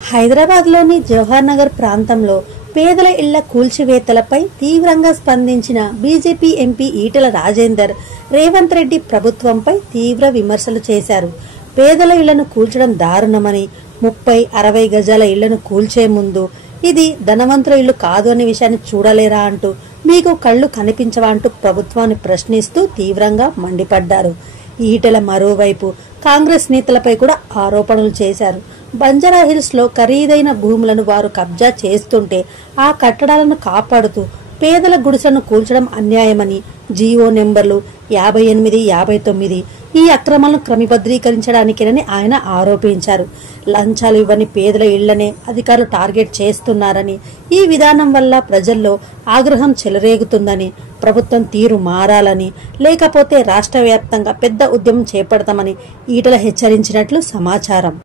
హైదరాబాద్లోని జవహర్ నగర్ ప్రాంతంలో పేదల ఇళ్ల కూల్చివేతలపై తీవ్రంగా స్పందించిన బీజేపీ ఎంపీ ఈటెల రాజేందర్ రేవంత్ రెడ్డి ప్రభుత్వంపై తీవ్ర విమర్శలు చేశారు. పేదల ఇళ్లను కూల్చడం దారుణమని, 30-60 గజాల ఇళ్లను కూల్చే ముందు ఇది ధనవంతుల ఇళ్లు కాదు అనే విషయాన్ని చూడలేరా అంటూ, మీకు కళ్లు కనిపించవా అంటూ ప్రభుత్వాన్ని ప్రశ్నిస్తూ తీవ్రంగా మండిపడ్డారు. ఈటెల మరోవైపు కాంగ్రెస్ నేతలపై కూడా ఆరోపణలు చేశారు. బంజారాహిల్స్ లో ఖరీదైన భూములను వారు కబ్జా చేస్తుంటే ఆ కట్టడాలను కాపాడుతూ పేదల గుడిసెలను కూల్చడం అన్యాయమని, జీవో నెంబర్లు 58, 59 ఈ అక్రమాలను క్రమబద్ధీకరించడానికేనని ఆయన ఆరోపించారు. లంచాలు ఇవ్వని పేదల ఇళ్లనే అధికారులు టార్గెట్ చేస్తున్నారని, ఈ విధానం వల్ల ప్రజల్లో ఆగ్రహం చెలరేగుతుందని, ప్రభుత్వం తీరు మారాలని, లేకపోతే రాష్ట్ర వ్యాప్తంగా పెద్ద ఉద్యమం చేపడతామని ఈటెల హెచ్చరించినట్లు సమాచారం.